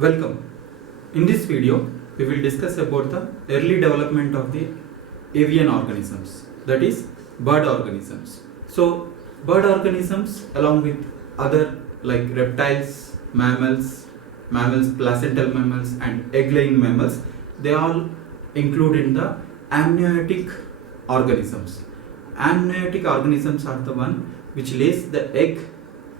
Welcome. In this video, we will discuss about the early development of the avian organisms, that is bird organisms. So, bird organisms along with other like reptiles, placental mammals and egg-laying mammals, they all include in the amniotic organisms. Amniotic organisms are the one which lays the egg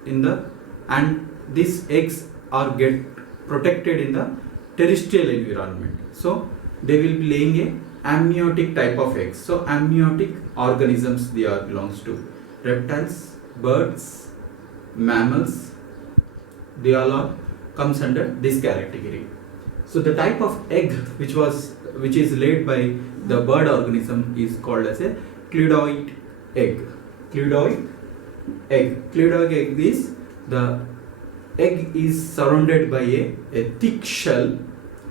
in the, and these eggs are get protected in the terrestrial environment. So they will be laying a amniotic type of eggs. So amniotic organisms they are belongs to reptiles, birds, mammals. They all are comes under this category. So the type of egg which is laid by the bird organism is called as a cleavage egg. Cleavage egg is the egg is surrounded by a thick shell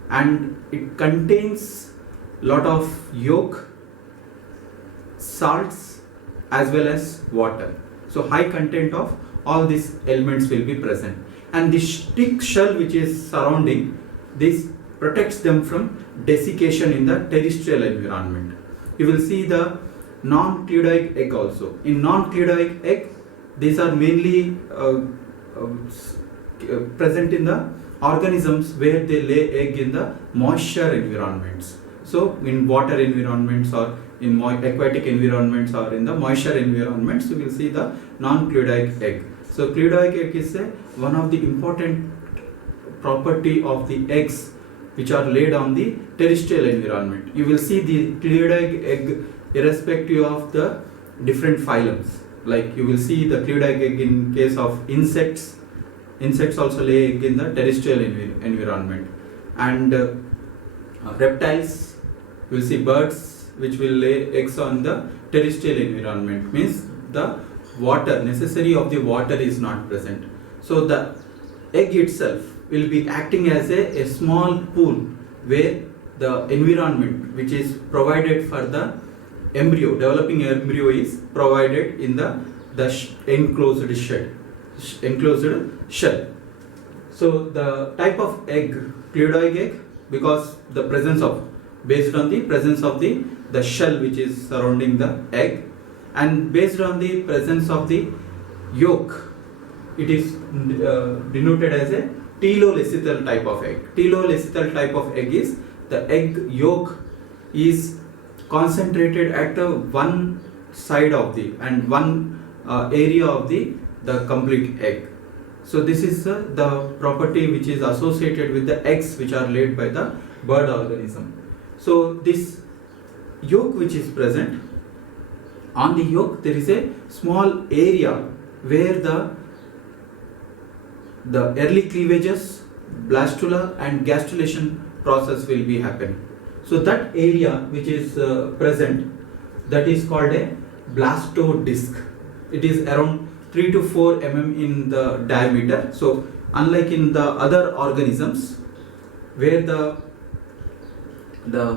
and it contains lot of yolk, salts as well as water. So high content of all these elements will be present, and this thick shell which is surrounding this protects them from desiccation in the terrestrial environment. You will see the non-cleavage egg also. In non-cleavage egg, these are mainly present in the organisms where they lay egg in the moisture environments. So in water environments or in aquatic environments or in the moisture environments, you will see the non-cleavage egg. So cleavage egg is one of the important property of the eggs which are laid on the terrestrial environment. You will see the cleavage egg irrespective of the different phylums. Like you will see the cleavage egg in case of insects. Insects also lay egg in the terrestrial environment, and reptiles, you will see birds which will lay eggs on the terrestrial environment, means the water, necessary of the water is not present. So the egg itself will be acting as a small pool where the environment which is provided for the embryo, developing embryo is provided in the enclosed shell. So the type of egg, cleavage egg, because the presence of, based on the presence of the shell which is surrounding the egg, and based on the presence of the yolk, it is denoted as a telolacethal type of egg. Telolacethal type of egg is the egg yolk is concentrated at one side of the and one area of the complete egg. So this is the property which is associated with the eggs which are laid by the bird organism. So this yolk which is present, on the yolk there is a small area where the early cleavages, blastula and gastrulation process will be happening. So that area which is present, that is called a blastodisc. It is around 3 to 4 mm in the diameter. So unlike in the other organisms where the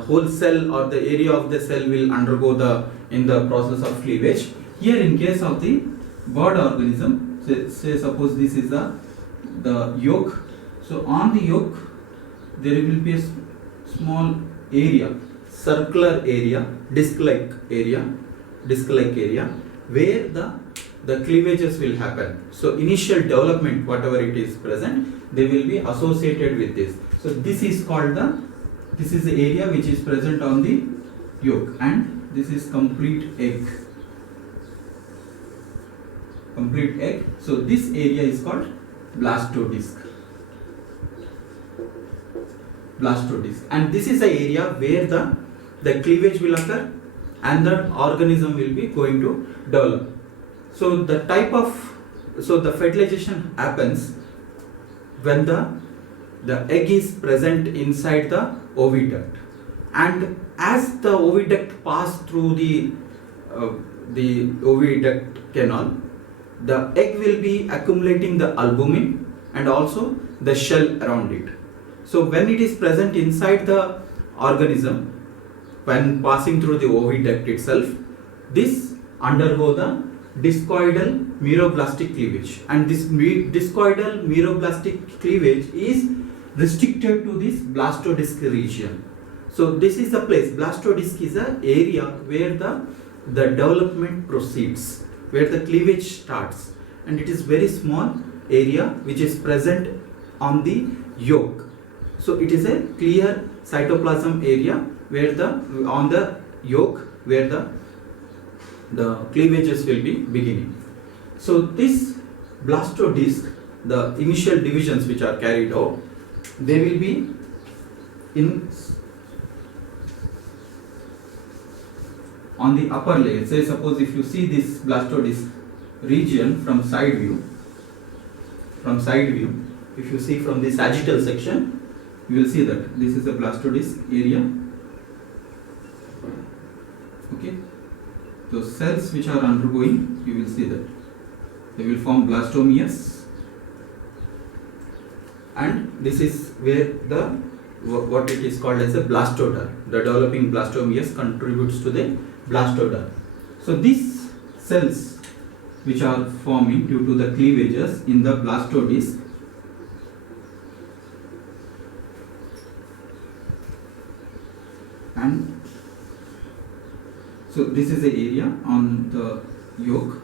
whole cell or the area of the cell will undergo in the process of cleavage, here in case of the bird organism, say suppose this is the yolk. So on the yolk there will be a small area, circular area, disc-like area where the cleavages will happen. So initial development, whatever it is present, they will be associated with this. So this is called this is the area which is present on the yolk, and this is complete egg. So this area is called blastodisc, and this is the area where the cleavage will occur and the organism will be going to develop. So the fertilization happens when the egg is present inside the oviduct, and as the oviduct pass through the oviduct canal, the egg will be accumulating the albumin and also the shell around it. So when it is present inside the organism, when passing through the oviduct itself, this undergo the discoidal meroblastic cleavage, and this discoidal meroblastic cleavage is restricted to this blastodisc region. So this is the place. Blastodisc is an area where the development proceeds, where the cleavage starts, and it is very small area which is present on the yolk. So it is a clear cytoplasm area where on the yolk where the cleavages will be beginning. So this blastodisc, the initial divisions which are carried out, they will be in on the upper layer. Say suppose if you see this blastodisc region from side view, if you see from the sagittal section, you will see that this is a blastodisc area. Okay, those cells which are undergoing, you will see that they will form blastomeres, and this is where what it is called as a blastoder. The developing blastomeres contributes to the blastoder. So these cells which are forming due to the cleavages in the blastodisc, and so this is the area on the yolk.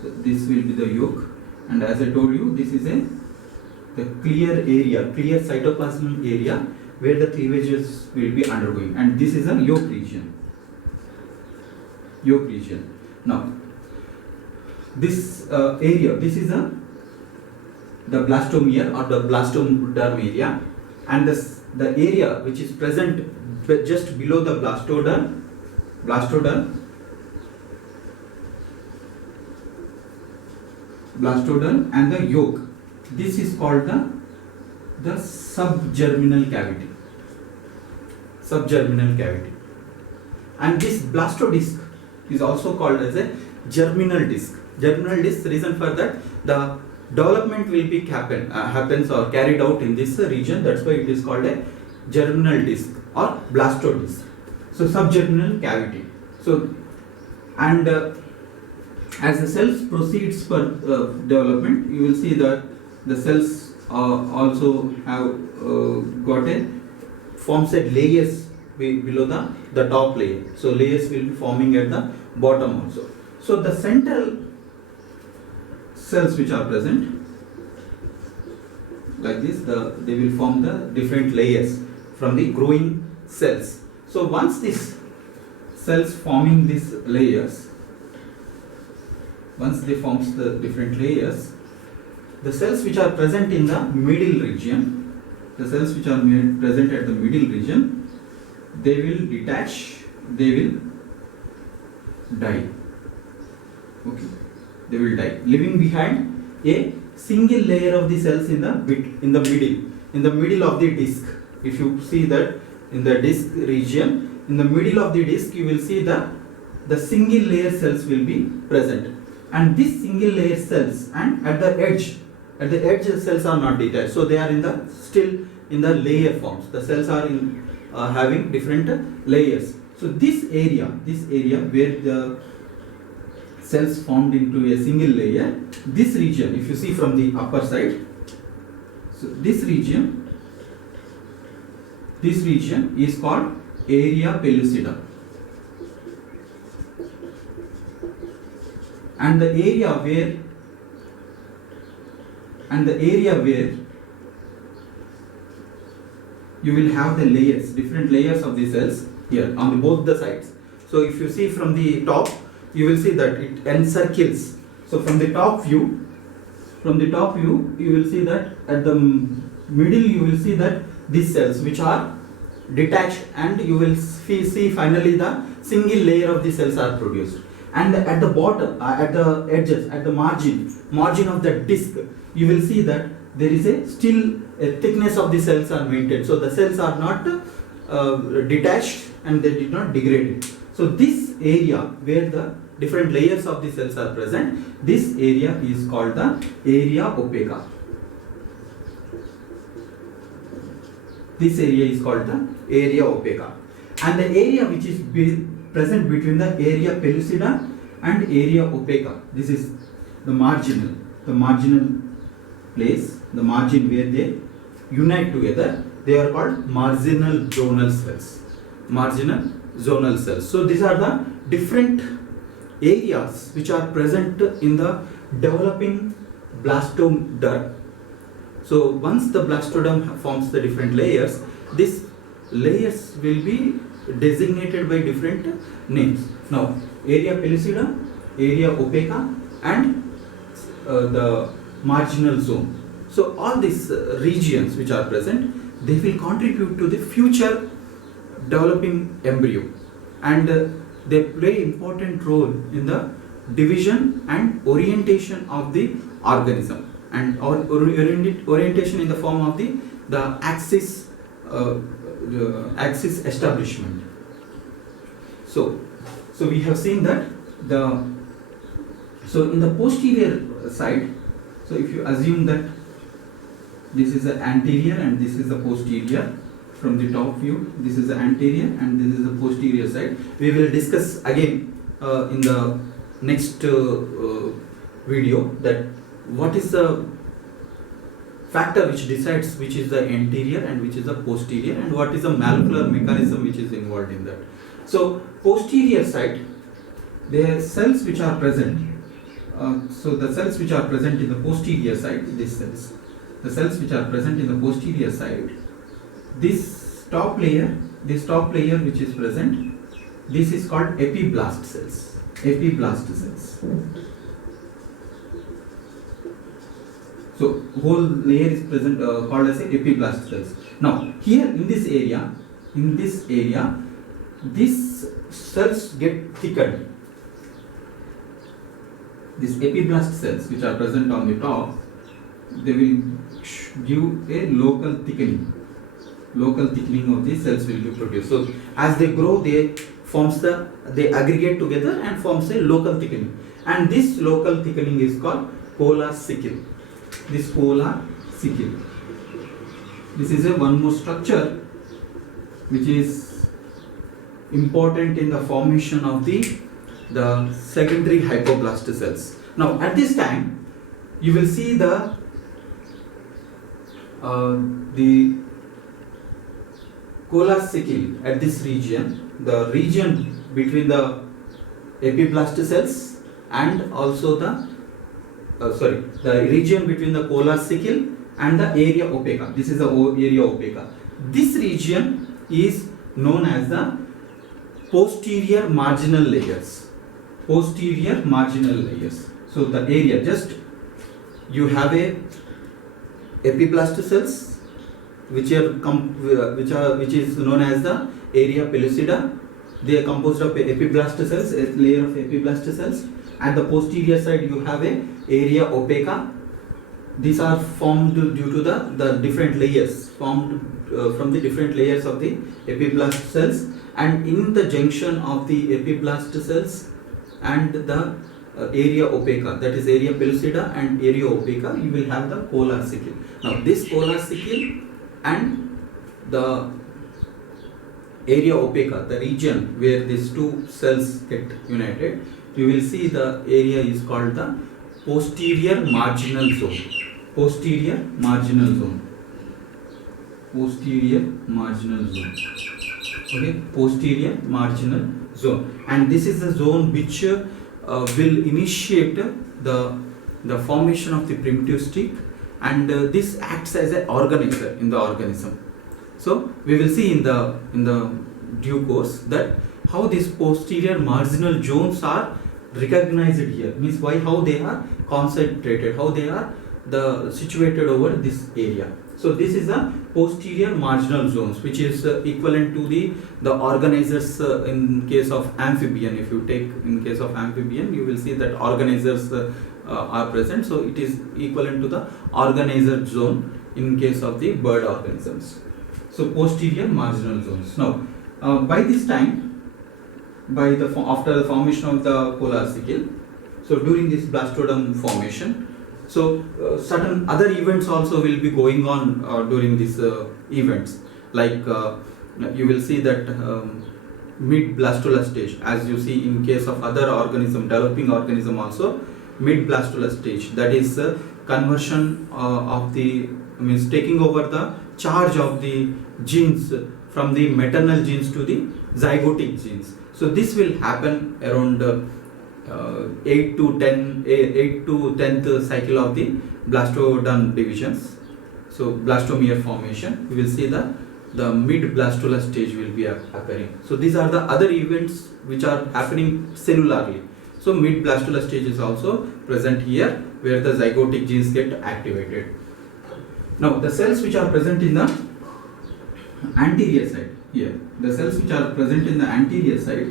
So this will be the yolk, and as I told you, this is the clear area, clear cytoplasm area where the cleavages will be undergoing, and this is a yolk region. Now this area, this is the blastomere or the blastoderm area, and the area which is present just below the blastoderm and the yolk, this is called the subgerminal cavity. And this blastodisc is also called as a germinal disc. Germinal disc, reason for that, the development will be happens or carried out in this region. That's why it is called a germinal disc or blastodisc. So subgerminal cavity. So, and as the cells proceeds for development, you will see that the cells also have got a forms a layers below the top layer. So layers will be forming at the bottom also. So the central cells which are present like this, they will form the different layers from the growing cells. So once these cells forming these layers, once they forms the different layers, the cells which are present in the middle region, they will detach, they will die. Okay, they will die, leaving behind a single layer of the cells in the middle of the disc. If you see that in the disc region, in the middle of the disc, you will see the single layer cells will be present, and this single layer cells, and at the edge the cells are not detached, so they are still in the layer forms. The cells are having different layers. So this area where the cells formed into a single layer, this region, if you see from the upper side, so this region is called area pellucida, and the area where you will have the layers, different layers of the cells here on both the sides. So if you see from the top, you will see that it encircles. So from the top view, you will see that at the middle you will see that these cells which are detached, and you will see finally the single layer of the cells are produced. And at the bottom, at the edges, at the margin of the disc, you will see that there is still a thickness of the cells are maintained. So the cells are not detached and they did not degrade. So this area where the different layers of the cells are present, this area is called the area opaca. This area is called the area opaca, and the area which is present between the area pellucida and area opaca, this is the marginal place, the margin where unite together, they are called marginal zonal cells. Marginal zonal cells. So these are the different areas which are present in the developing blastoderm. So once the blastoderm forms the different layers, these layers will be designated by different names. Now, area pellucida, area opaca, and the marginal zone. So all these regions which are present, they will contribute to the future developing embryo, and they play important role in the division and orientation of the organism, and orientation in the form of the axis axis establishment. So we have seen that so in the posterior side, so if you assume that this is the anterior and this is the posterior, from the top view, this is the anterior and this is the posterior side. We will discuss again in the next video that what is the factor which decides which is the anterior and which is the posterior, and what is the molecular mechanism which is involved in that. So posterior side, there are cells which are present. So the cells which are present in the posterior side, these cells, the cells which are present in the posterior side, this top layer which is present, this is called epiblast cells. Epiblast cells. So whole layer is present called as epiblast cells. Now here in this area, these cells get thickened. These epiblast cells which are present on the top, they will give a local thickening. Local thickening of the cells will be produced. So as they grow, they aggregate together and forms a local thickening. And this local thickening is called polar sickle. This polar sickle. This is a one more structure which is important in the formation of the secondary hypoblast cells. Now at this time, you will see the polar sickle at this region, the region between the epiblast cells and also the region between the polar sickle and the area opaca. This is the area opaca. This region is known as the posterior marginal layers. Posterior marginal layers. So the area, just you have a epiblast cells which is known as the area pellucida. They are composed of epiblast cells, a layer of epiblast cells. At the posterior side, you have a area opaca. These are formed due to the different layers formed from the different layers of the epiblast cells, and in the junction of the epiblast cells and the area opaca, that is area pellucida and area opaca, you will have the polar sickle. Now this polar sickle and the area opaca, the region where these two cells get united, you will see the area is called the posterior marginal zone. Posterior marginal zone. Posterior marginal zone. Okay, posterior marginal zone. And this is the zone which will initiate the formation of the primitive stick, and this acts as an organizer in the organism. So we will see in the due course that how these posterior marginal zones are recognized here, means how they are concentrated, how they are situated over this area. So this is the posterior marginal zones, which is equivalent to the organizers in case of amphibian. If you take in case of amphibian, you will see that organizers are present. So it is equivalent to the organizer zone in case of the bird organisms. So posterior marginal zones. Now by this time, after the formation of the polar sickle, so during this blastoderm formation, so certain other events also will be going on during these events, like you will see that mid blastola stage, as you see in case of other organism, developing organism also, mid blastola stage, that is conversion of the means taking over the charge of the genes from the maternal genes to the zygotic genes. So this will happen around 8 to 10th cycle of the blastoderm divisions. So blastomere formation, we will see the mid blastola stage will be appearing. So these are the other events which are happening cellularly. So mid blastola stage is also present here, where the zygotic genes get activated. Now the cells which are present in the anterior side, here the cells which are present in the anterior side,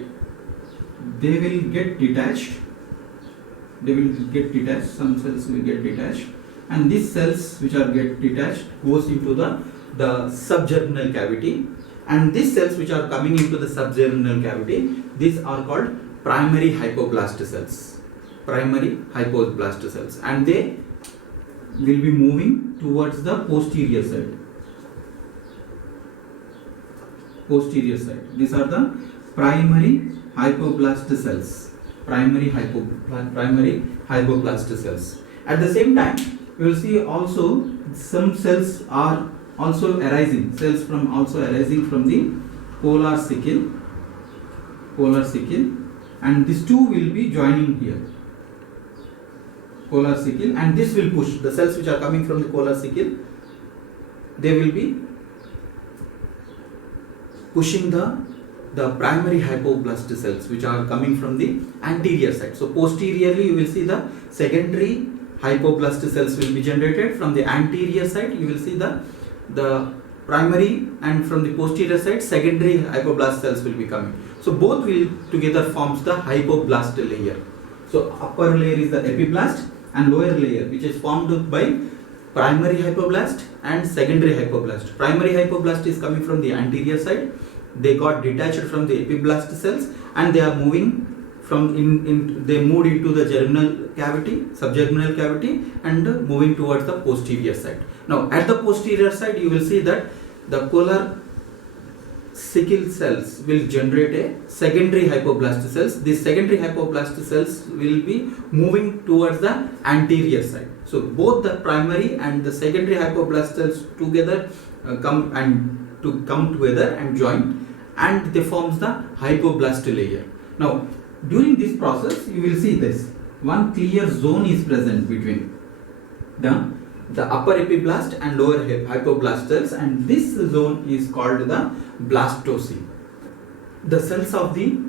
they will get detached. Some cells will get detached, and these cells which are get detached goes into the subgerminal cavity, and these cells which are coming into the subgerminal cavity, these are called primary hypoblast cells. And they will be moving towards the posterior side. These are the primary hypoblast cells. Primary hypoblast cells. At the same time, we will see also some cells are also arising. Cells arising from the polar sickle, and these two will be joining here. Polar sickle, and this will push the cells which are coming from the polar sickle. They will be pushing the primary hypoblast cells which are coming from the anterior side. So posteriorly you will see the secondary hypoblast cells will be generated. From the anterior side you will see the primary, and from the posterior side secondary hypoblast cells will be coming. So both will together forms the hypoblast layer. So upper layer is the epiblast, and lower layer which is formed by primary hypoblast and secondary hypoblast. Primary hypoblast is coming from the anterior side. They got detached from the epiblast cells, and they are moving from they moved into the subgerminal cavity, and moving towards the posterior side. Now at the posterior side you will see that the polar sickle cells will generate a secondary hypoblast cells. These secondary hypoblast cells will be moving towards the anterior side. So both the primary and the secondary hypoblast cells together come together and join, and they forms the hypoblast layer. Now during this process you will see this one clear zone is present between the upper epiblast and lower hypoblast cells, and this zone is called the blastocy. The cells of the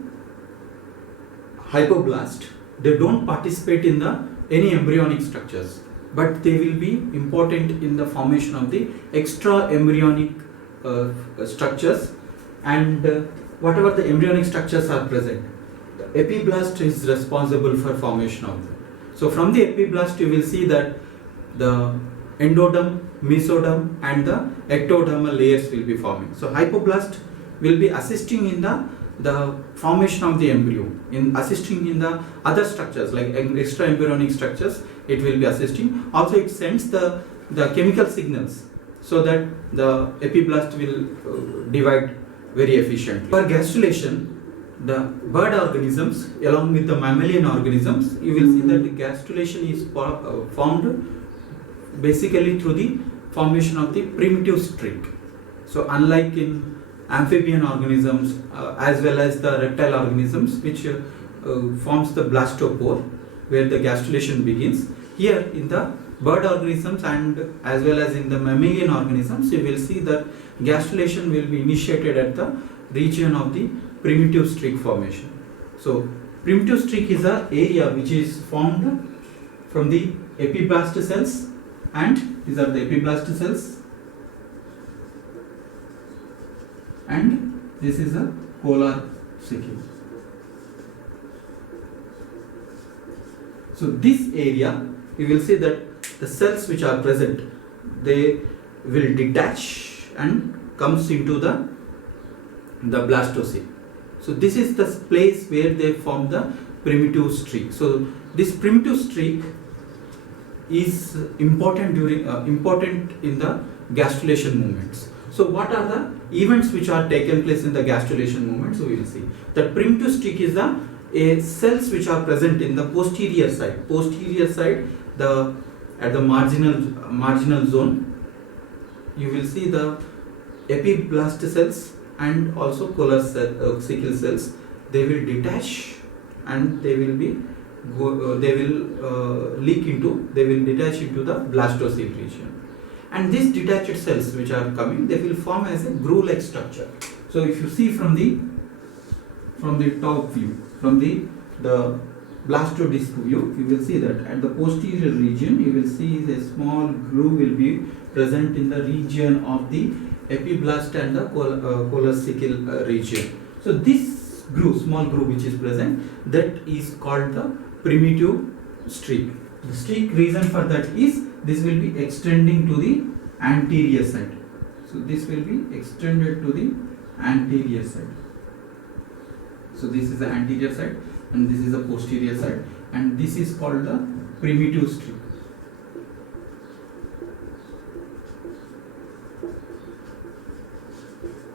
hypoblast, they don't participate in any embryonic structures, but they will be important in the formation of the extra embryonic structures, and whatever the embryonic structures are present, the epiblast is responsible for formation of them. So from the epiblast you will see that the endoderm, mesoderm and the ectodermal layers will be forming. So hypoblast will be assisting in the formation of the embryo, in assisting in the other structures like extra embryonic structures. It will be assisting. Also it sends the chemical signals so that the epiblast will divide very efficiently. For gastrulation, the bird organisms along with the mammalian organisms, you will see that the gastrulation is formed basically through the formation of the primitive streak. So unlike in amphibian organisms as well as the reptile organisms which forms the blastopore where the gastrulation begins, here in the bird organisms and as well as in the mammalian organisms you will see that gastrulation will be initiated at the region of the primitive streak formation. So primitive streak is an area which is formed from the epiblast cells, and these are the epiblast cells, and this is a polar sickle. So this area you will see that the cells which are present, they will detach and comes into the blastocyst. So this is the place where they form the primitive streak. So this primitive streak is important in the gastrulation movements. So what are the events which are taken place in the gastrulation movements? So we will see that primitive streak is the cells which are present in the posterior side. At the marginal zone, you will see the epiblast cells and also sickle cells. They will detach and they will detach into the blastocyst region. And these detached cells which are coming, they will form as a groove-like structure. So if you see from the top view, from the blastodisc view, you will see that at the posterior region, you will see a small groove will be present in the region of the epiblast and the coleocycle region. So this groove, small groove which is present, that is called the primitive streak. The streak reason for that is this will be extending to the anterior side. So this will be extended to the anterior side. So this is the anterior side and this is the posterior side, and this is called the primitive streak.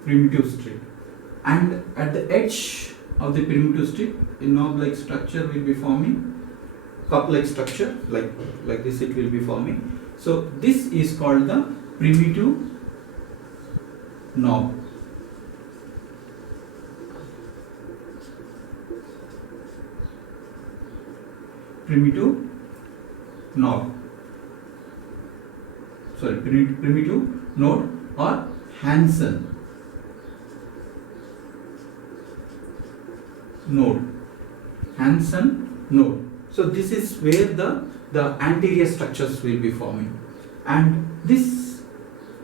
Primitive streak. And at the edge of the primitive streak, a knob-like structure will be forming, cup-like structure, like this it will be forming. So this is called the primitive knob. Primitive knob. Sorry, primitive node or Hansen node. Hansen node. So this is where the anterior structures will be forming, and this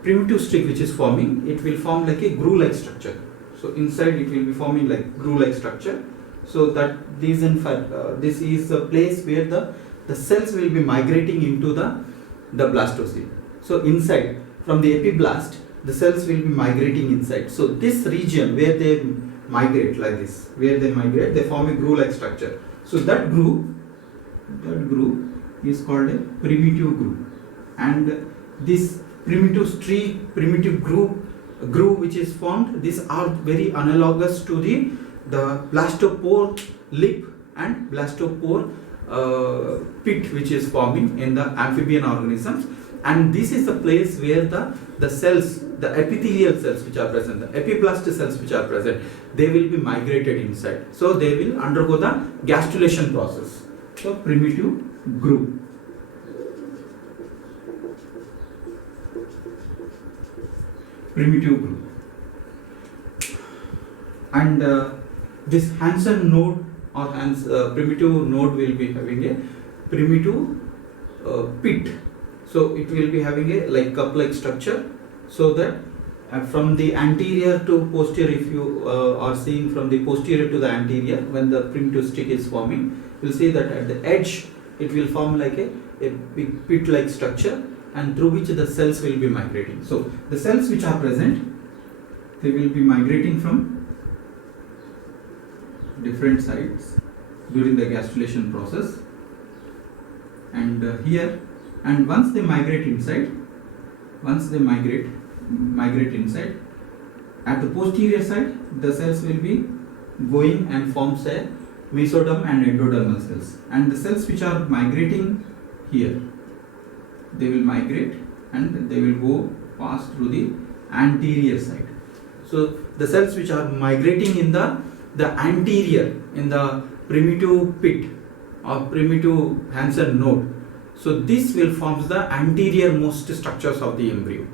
primitive streak which is forming, it will form like a groove-like structure. So inside it will be forming like groove-like structure. So that reason for this is the place where the cells will be migrating into the blastocyst. So inside, from the epiblast, the cells will be migrating inside. So this region where they migrate like this, where they migrate, they form a groove-like structure. So that groove is called a primitive groove, and this primitive streak, primitive groove which is formed, these are very analogous to the blastopore lip and blastopore pit which is forming in the amphibian organisms. And this is the place where the cells, the epithelial cells which are present, the epiblast cells which are present, they will be migrated inside. So they will undergo the gastrulation process. So primitive groove. Primitive groove. And this Hansen node or primitive node will be having a primitive pit. So it will be having a like cup-like structure, so that from the anterior to posterior, if you are seeing from the posterior to the anterior, when the primitive stick is forming, you will see that at the edge it will form like a big pit-like structure, and through which the cells will be migrating. So the cells which are present, they will be migrating from different sides during the gastrulation process, and here, and once they migrate inside, at the posterior side, the cells will be going and forms a mesoderm and endodermal cells, and the cells which are migrating here, they will migrate and they will go pass through the anterior side. So the cells which are migrating in the anterior, in the primitive pit or primitive Hansen node, so this will form the anterior most structures of the embryo,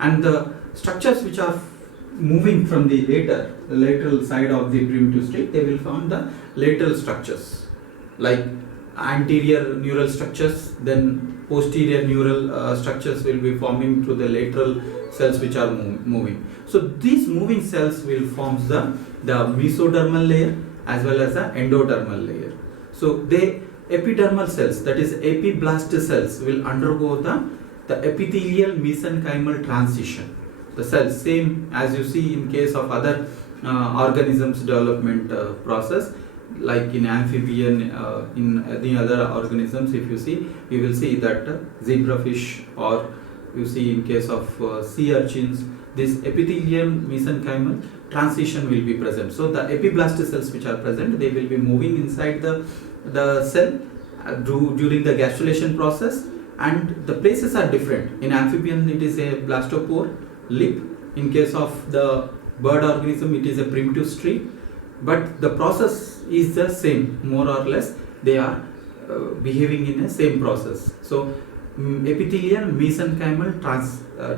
and the structures which are moving from the lateral side of the primitive state, they will form the lateral structures like anterior neural structures, then posterior neural structures will be forming through the lateral cells which are moving. So these moving cells will form the mesodermal layer as well as the endodermal layer. So the epidermal cells, that is epiblast cells, will undergo the epithelial mesenchymal transition. The cells, same as you see in case of other organisms development process, like in amphibian, in the other organisms, if you see, you will see that zebrafish, or you see in case of sea urchins, this epithelial mesenchymal transition will be present. So the epiblast cells which are present, they will be moving inside the cell during the gastrulation process, and the places are different. In amphibian it is a blastopore lip, in case of the bird organism it is a primitive streak, but the process is the same, more or less they are behaving in a same process. So epithelial mesenchymal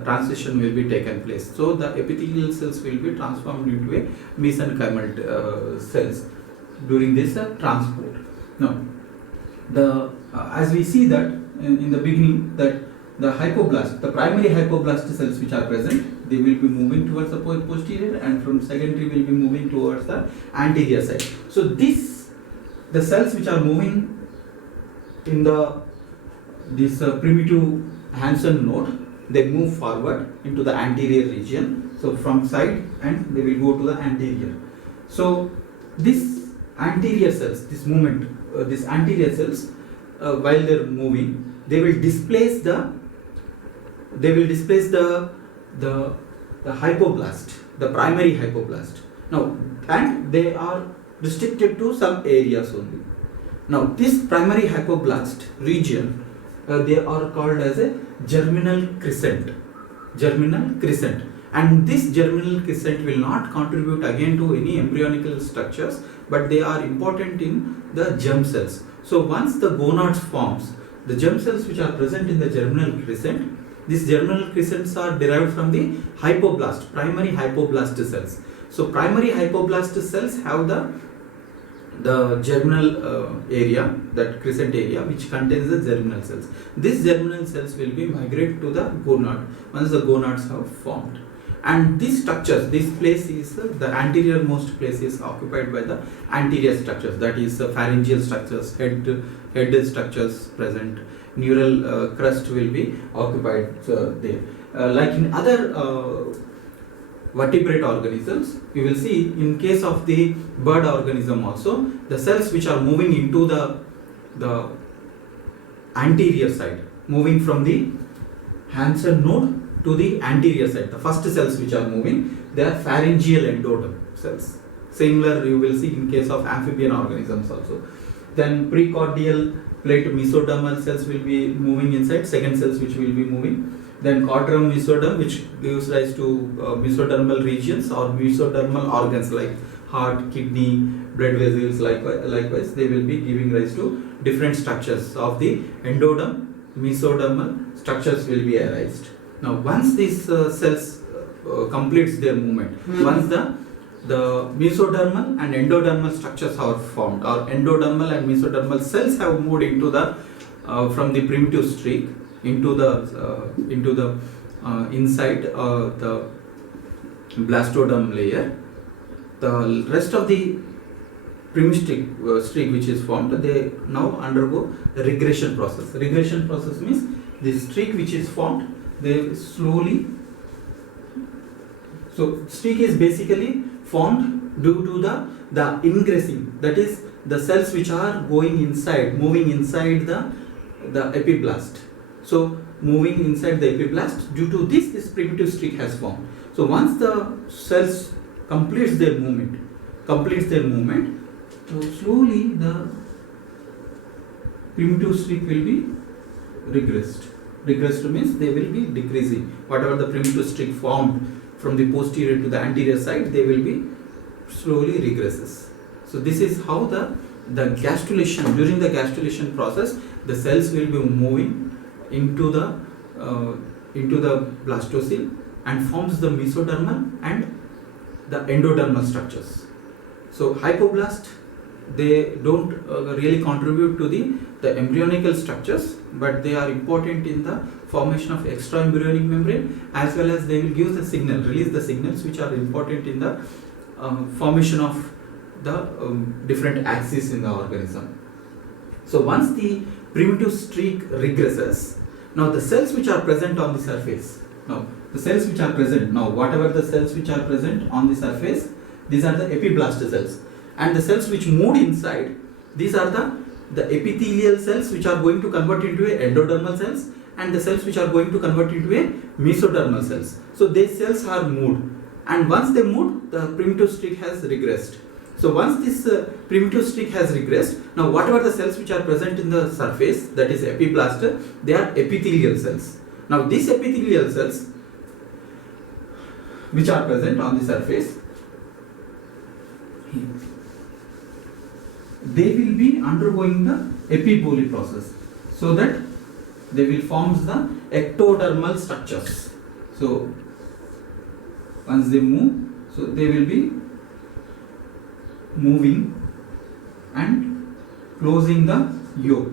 transition will be taken place. So the epithelial cells will be transformed into a mesenchymal cells during this transport. Now, as we see that in the beginning, that the hypoblast, the primary hypoblast cells which are present, they will be moving towards the posterior, and from secondary will be moving towards the anterior side. So the cells which are moving in this primitive Hansen node, they move forward into the anterior region. So from side, and they will go to the anterior. So this anterior cells, this movement, these anterior cells, while they are moving, they will displace the hypoblast, the primary hypoblast. Now, and they are restricted to some areas only. Now, this primary hypoblast region, they are called as a germinal crescent. Germinal crescent. And this germinal crescent will not contribute again to any embryonical structures, but they are important in the germ cells. So once the gonads forms, the germ cells which are present in the germinal crescent, these germinal crescents are derived from the hypoblast, primary hypoblast cells. So primary hypoblast cells have the germinal area, that crescent area which contains the germinal cells. These germinal cells will be migrate to the gonad once the gonads have formed. And these structures, this place is the anterior most place is occupied by the anterior structures, that is pharyngeal structures, head structures present, neural crust will be occupied there. Like in other vertebrate organisms, we will see in case of the bird organism also, the cells which are moving into the anterior side, moving from the Hansen node to the anterior side, the first cells which are moving, they are pharyngeal endoderm cells. Similar you will see in case of amphibian organisms also. Then precordial plate mesodermal cells will be moving inside, second cells which will be moving. Then quadrum mesoderm, which gives rise to mesodermal regions or mesodermal organs like heart, kidney, blood vessels. Likewise, they will be giving rise to different structures of the endoderm, mesodermal structures will be arised. Now, once these cells completes their movement, once the mesodermal and endodermal structures are formed, or endodermal and mesodermal cells have moved into the from the primitive streak into the inside the blastoderm layer, the rest of the primitive streak which is formed, they now undergo the regression process. Regression process means the streak which is formed, they slowly, so streak is basically formed due to the ingressing, that is the cells which are going inside, moving inside the epiblast. So moving inside the epiblast, due to this primitive streak has formed. So once the cells completes their movement, so slowly the primitive streak will be regressed. Regressed means they will be decreasing. Whatever the primitive streak formed from the posterior to the anterior side, they will be slowly regresses. So this is how the gastrulation, during the gastrulation process, the cells will be moving into the blastocyst and forms the mesodermal and the endodermal structures. So hypoblast, they don't really contribute to the embryonical structures, but they are important in the formation of extraembryonic membrane, as well as they will give the signal, release the signals which are important in the formation of the different axes in the organism. So once the primitive streak regresses, now the cells which are present on the surface, whatever the cells which are present on the surface, these are the epiblast cells, and the cells which moved inside, these are the epithelial cells which are going to convert into a endodermal cells, and the cells which are going to convert into a mesodermal cells. So these cells are moved, and once they moved, the primitive streak has regressed. So once this primitive streak has regressed, now whatever the cells which are present in the surface, that is epiblast, they are epithelial cells. Now these epithelial cells which are present on the surface, they will be undergoing the epiboly process, so that they will form the ectodermal structures. So once they move, so they will be moving and closing the yolk.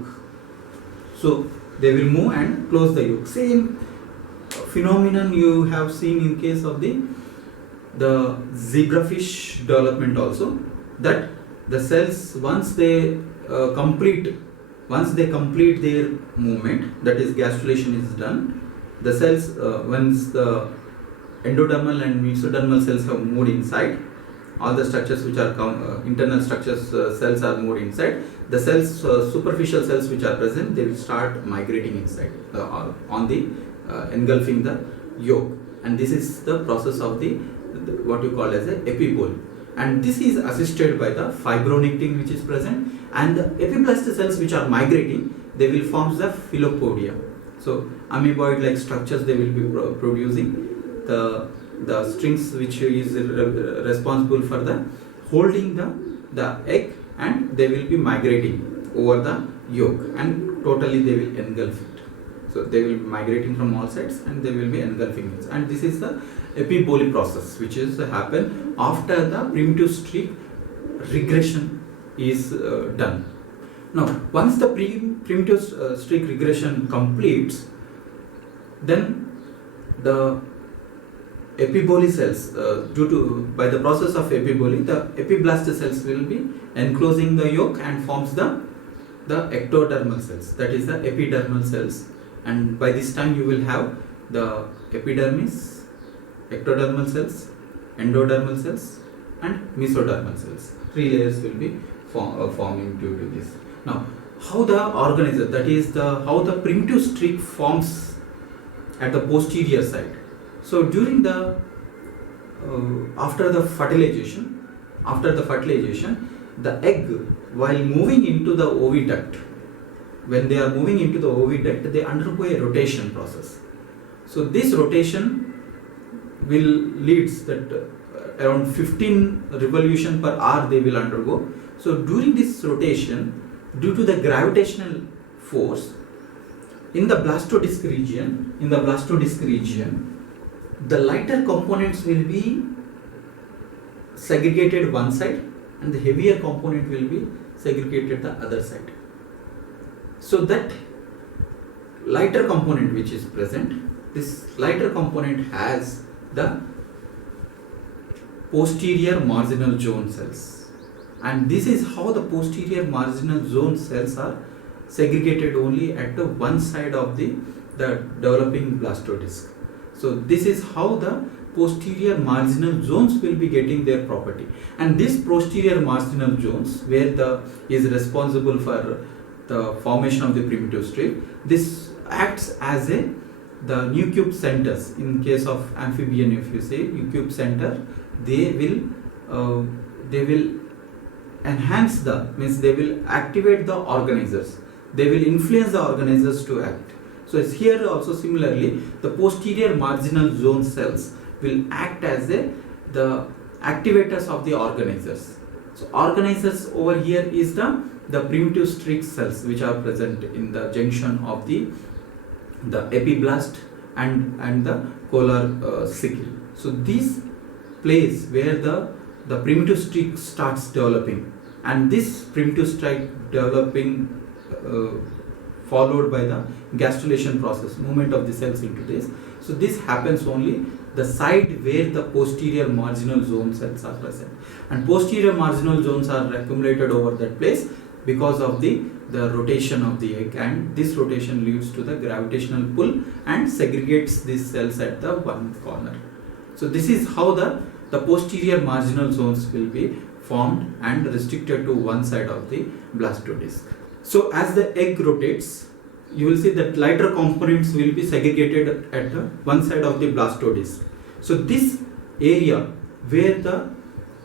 So they will move and close the yolk. Same phenomenon you have seen in case of the zebrafish development also, that the cells once they complete their movement, that is gastrulation is done, the cells once the endodermal and mesodermal cells have moved inside, all the structures which are internal structures cells are moved inside, the cells superficial cells which are present, they will start migrating inside on the engulfing the yolk, and this is the process of the what you call as a epiboly, and this is assisted by the fibronectin which is present, and the epiblast cells which are migrating, they will form the philopodia. So amoeboid like structures they will be producing the strings which is responsible for the holding the egg, and they will be migrating over the yolk, and totally they will engulf it. So they will be migrating from all sides and they will be engulfing it, and this is the epiboly process which is happen after the primitive streak regression is done. Now once the primitive streak regression completes, then the epiboly cells, by the process of epiboly, the epiblast cells will be enclosing the yolk and forms the ectodermal cells, that is the epidermal cells, and by this time you will have the epidermis, ectodermal cells, endodermal cells and mesodermal cells. 3 layers will be forming due to this. Now how the organism, that is how the primitive streak forms at the posterior side. So during the after the fertilization, the egg while moving into the oviduct, when they are moving into the oviduct, they undergo a rotation process. So this rotation will leads that around 15 revolution per hour they will undergo. So during this rotation, due to the gravitational force in the blastodisc region, the lighter components will be segregated one side and the heavier component will be segregated the other side. So that lighter component which is present, this lighter component has the posterior marginal zone cells, and this is how the posterior marginal zone cells are segregated only at the one side of the developing blastodisc. So this is how the posterior marginal zones will be getting their property, and this posterior marginal zones where is responsible for the formation of the primitive streak, this acts as the nucube centers. In case of amphibian, if you say nucube center, they will enhance they will activate the organizers, they will influence the organizers to act. So it's here also similarly, the posterior marginal zone cells will act as the activators of the organizers. So organizers over here is the primitive streak cells which are present in the junction of the epiblast and the colar sickle. So this place where the primitive streak starts developing, and this primitive streak developing followed by the gastrulation process, movement of the cells into this. So this happens only the side where the posterior marginal zone cells are present, and posterior marginal zones are accumulated over that place because of the rotation of the egg, and this rotation leads to the gravitational pull and segregates these cells at the one corner. So this is how the posterior marginal zones will be formed and restricted to one side of the blastodisc. So as the egg rotates, you will see that lighter components will be segregated at the one side of the blastodisc. So this area where the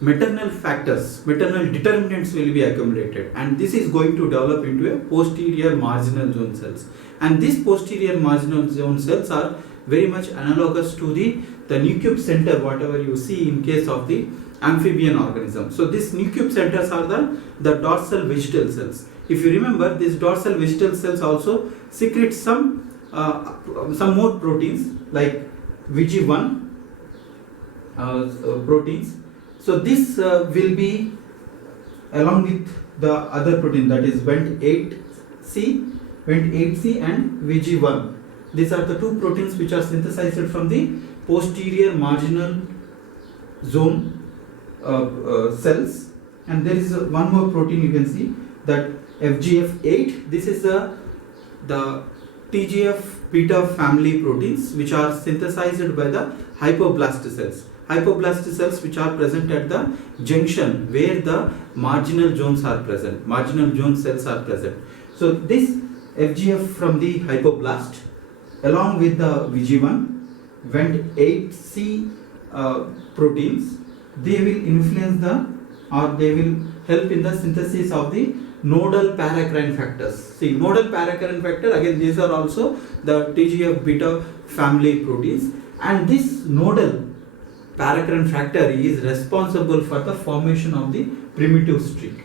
maternal factors, maternal determinants will be accumulated, and this is going to develop into a posterior marginal zone cells. And these posterior marginal zone cells are very much analogous to the nucleus center, whatever you see in case of the amphibian organism. So these nucleus centers are the dorsal vegetal cells. If you remember, these dorsal vegetal cells also secrete some more proteins like VG1 proteins. So this will be along with the other protein, that is Vent8C and VG1. These are the two proteins which are synthesized from the posterior marginal zone cells. And there is one more protein you can see, that FGF8. This is the TGF beta family proteins which are synthesized by the hypoblast cells. Hypoblast cells which are present at the junction where the marginal zones are present, marginal zone cells are present. So this FGF from the hypoblast along with the VG1, Vent8C proteins, they will influence they will help in the synthesis of the nodal paracrine factors. See, nodal paracrine factor, again these are also the TGF beta family proteins, and this nodal paracrine factor is responsible for the formation of the primitive streak.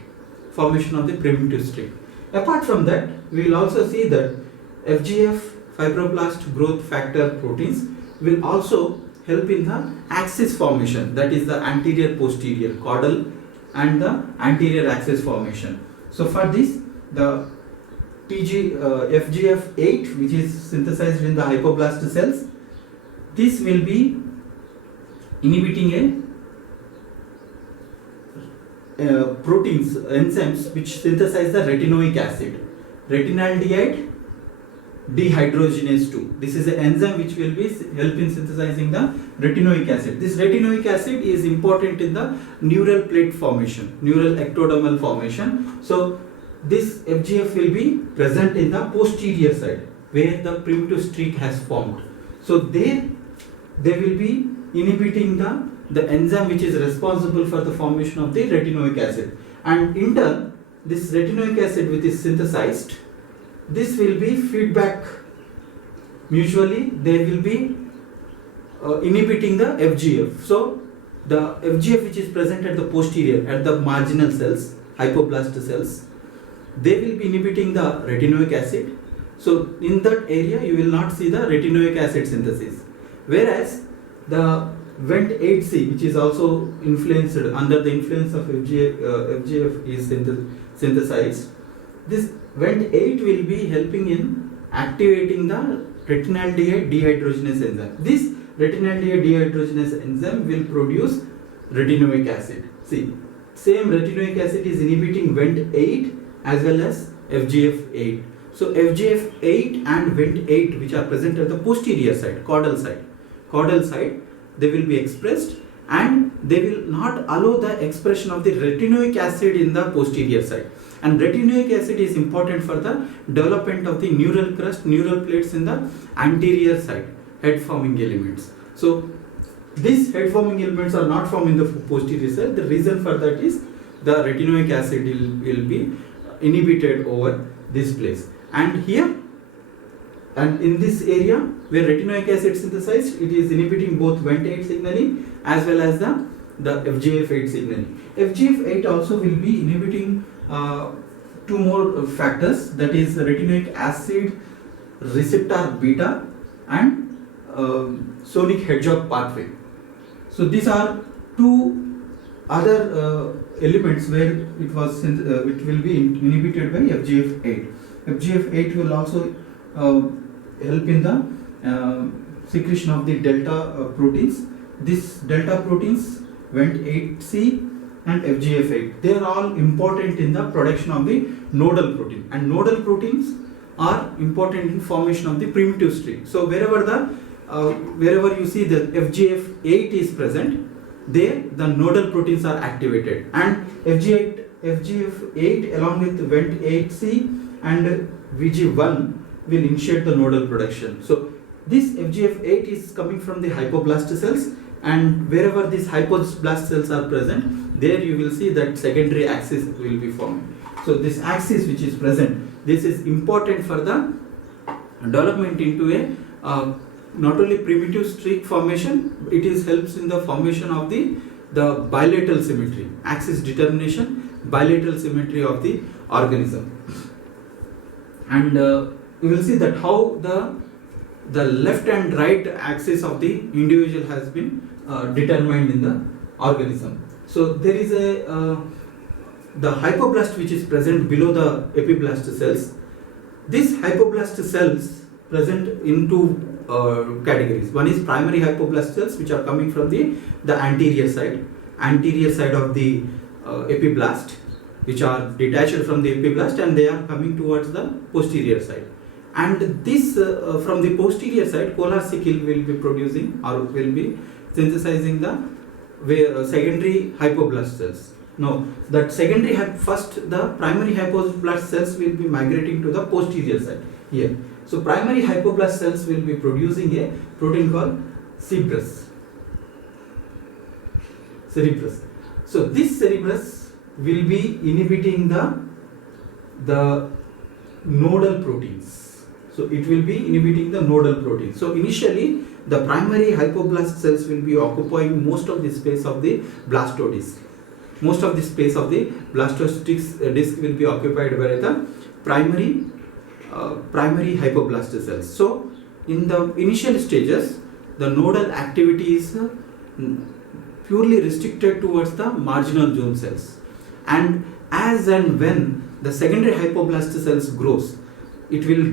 Apart from that, we will also see that FGF fibroblast growth factor proteins will also help in the axis formation, that is the anterior posterior caudal and the anterior axis formation. So for this, the FGF8 which is synthesized in the hypoblast cells, this will be inhibiting proteins, enzymes which synthesize the retinoic acid, retinaldehyde dehydrogenase 2. This is an enzyme which will be help in synthesizing the retinoic acid. This retinoic acid is important in the neural plate formation, neural ectodermal formation. So this FGF will be present in the posterior side where the primitive streak has formed. So there they will be inhibiting the enzyme which is responsible for the formation of the retinoic acid. And in turn, this retinoic acid which is synthesized, this will be feedback. Mutually they will be inhibiting the FGF. So the FGF which is present at the posterior, at the marginal cells, hypoblast cells, they will be inhibiting the retinoic acid. So in that area you will not see the retinoic acid synthesis. Whereas the Vent8C, which is also influenced under the influence of FGF is synthesized, this Vent8 will be helping in activating the retinaldehyde dehydrogenase enzyme. This retinaldehyde dehydrogenase enzyme will produce retinoic acid. See, same retinoic acid is inhibiting Vent8 as well as FGF8. So FGF8 and Vent8 which are present at the posterior side, caudal side, they will be expressed, and they will not allow the expression of the retinoic acid in the posterior side. And retinoic acid is important for the development of the neural crust, neural plates in the anterior side, head forming elements. So these head forming elements are not formed in the posterior side. The reason for that is the retinoic acid will be inhibited over this place. And here and in this area where retinoic acid synthesized, it is inhibiting both Vent8 signaling as well as the FGF8 signaling. FGF8 also will be inhibiting two more factors, that is retinoic acid receptor beta and sonic hedgehog pathway. So these are two other elements where it will be inhibited by FGF8. FGF8 will also help in the secretion of the delta proteins. These delta proteins, Vent8C and FGF8, they are all important in the production of the nodal protein, and nodal proteins are important in formation of the primitive streak. So wherever you see the FGF8 is present, there the nodal proteins are activated, and FGF8 along with Vent8C and VG1 will initiate the nodal production. So this FGF8 is coming from the hypoblast cells, and wherever these hypoblast cells are present, there you will see that secondary axis will be formed. So this axis which is present, this is important for the development into a not only primitive streak formation, it is helps in the formation of the bilateral symmetry, axis determination, bilateral symmetry of the organism. And you will see that how the left and right axis of the individual has been determined in the organism. So there is the hypoblast which is present below the epiblast cells. These hypoblast cells present in two categories. One is primary hypoblast cells, which are coming from the anterior side of the epiblast, which are detached from the epiblast, and they are coming towards the posterior side. And this from the posterior side, cholecystecile will be producing or will be synthesizing the secondary hypoblast cells. Now, that secondary first the primary hypoblast cells will be migrating to the posterior side here. So primary hypoblast cells will be producing a protein called cerebrus. So this cerebrus will be inhibiting the nodal proteins. So it will be inhibiting the nodal proteins. So initially the primary hypoblast cells will be occupying most of the space of the blastodisc. Most of the space of the blastodisc will be occupied by the primary hypoblast cells. So in the initial stages, the nodal activity is purely restricted towards the marginal zone cells, and as and when the secondary hypoblast cells grows, it will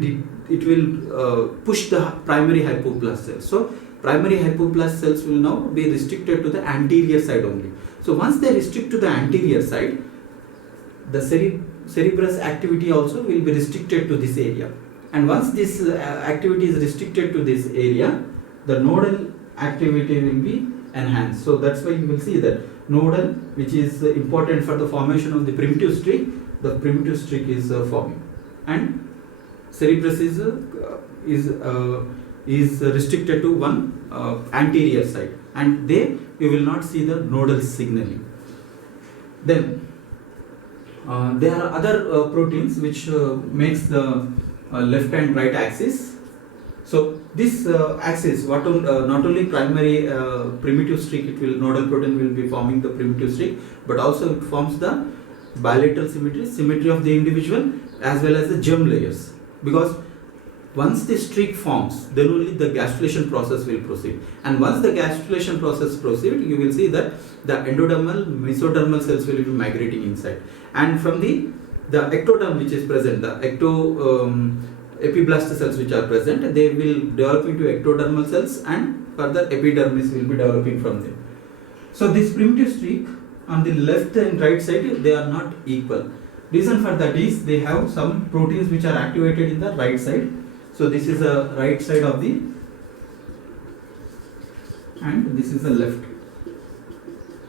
push the primary hypoblast cells. So primary hypoblast cells will now be restricted to the anterior side only. So once they restrict to the anterior side, the cerebrus activity also will be restricted to this area, and once this activity is restricted to this area, the nodal activity will be enhanced. So that's why you will see that nodal, which is important for the formation of the primitive streak, the primitive streak is forming, and cerebrus is restricted to one anterior side, and there you will not see the nodal signaling. Then there are other proteins which makes the left and right axis. So this axis, not only primary primitive streak, nodal protein will be forming the primitive streak, but also it forms the bilateral symmetry of the individual as well as the germ layers. Because once the streak forms, then only the gastrulation process will proceed. And once the gastrulation process proceeds, you will see that the endodermal, mesodermal cells will be migrating inside. And from the ectoderm which is present, the epiblast cells which are present, they will develop into ectodermal cells, and further epidermis will be developing from them. So this primitive streak on the left and right side, they are not equal. Reason for that is they have some proteins which are activated in the right side. So this is the right side of the, and this is the left.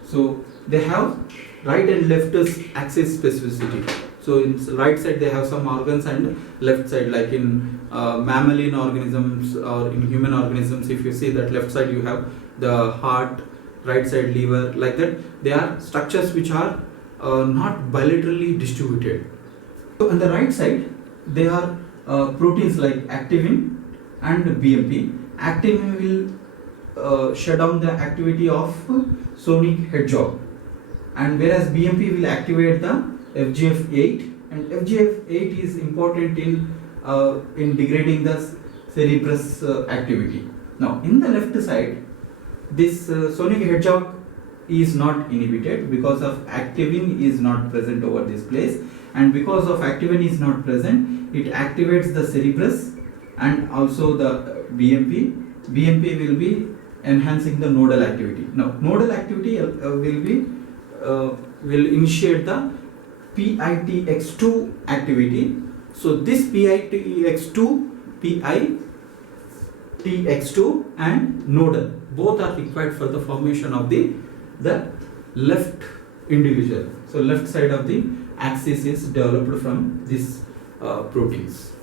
So they have right and left axis specificity. So in right side they have some organs, and left side, like in mammalian organisms or in human organisms, if you see that left side you have the heart, right side liver, like that. They are structures which are not bilaterally distributed. So on the right side they are proteins like activin and BMP. Activin will shut down the activity of sonic hedgehog, and whereas BMP will activate the FGF8, and FGF8 is important in degrading the cerebrus activity. Now in the left side, this sonic hedgehog is not inhibited because of activin is not present over this place, and because of activin is not present, it activates the cerebrus and also the BMP. BMP will be enhancing the nodal activity. Now nodal activity will initiate the PITX2 activity. So this PITX2 and nodal both are required for the formation of the left individual. So left side of the axis is developed from these proteins.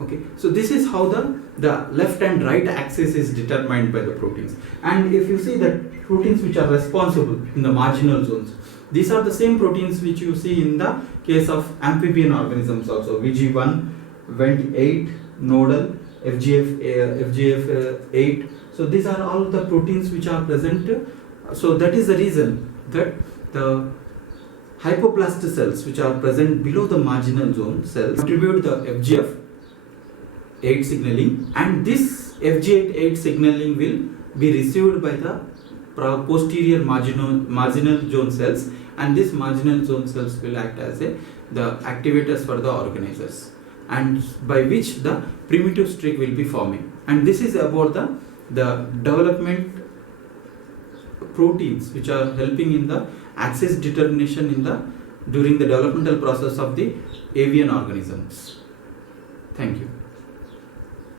Okay, so this is how the left and right axis is determined by the proteins. And if you see that proteins which are responsible in the marginal zones, these are the same proteins which you see in the case of amphibian organisms also. VG1, VENT8, nodal, FGF8. So these are all the proteins which are present. So that is the reason that the hypoblast cells which are present below the marginal zone cells contribute the FGF8 signaling, and this FGF8 signaling will be received by the posterior marginal zone cells, and this marginal zone cells will act as the activators for the organizers, and by which the primitive streak will be forming. And this is about the development proteins which are helping in the axis determination during the developmental process of the avian organisms. Thank you.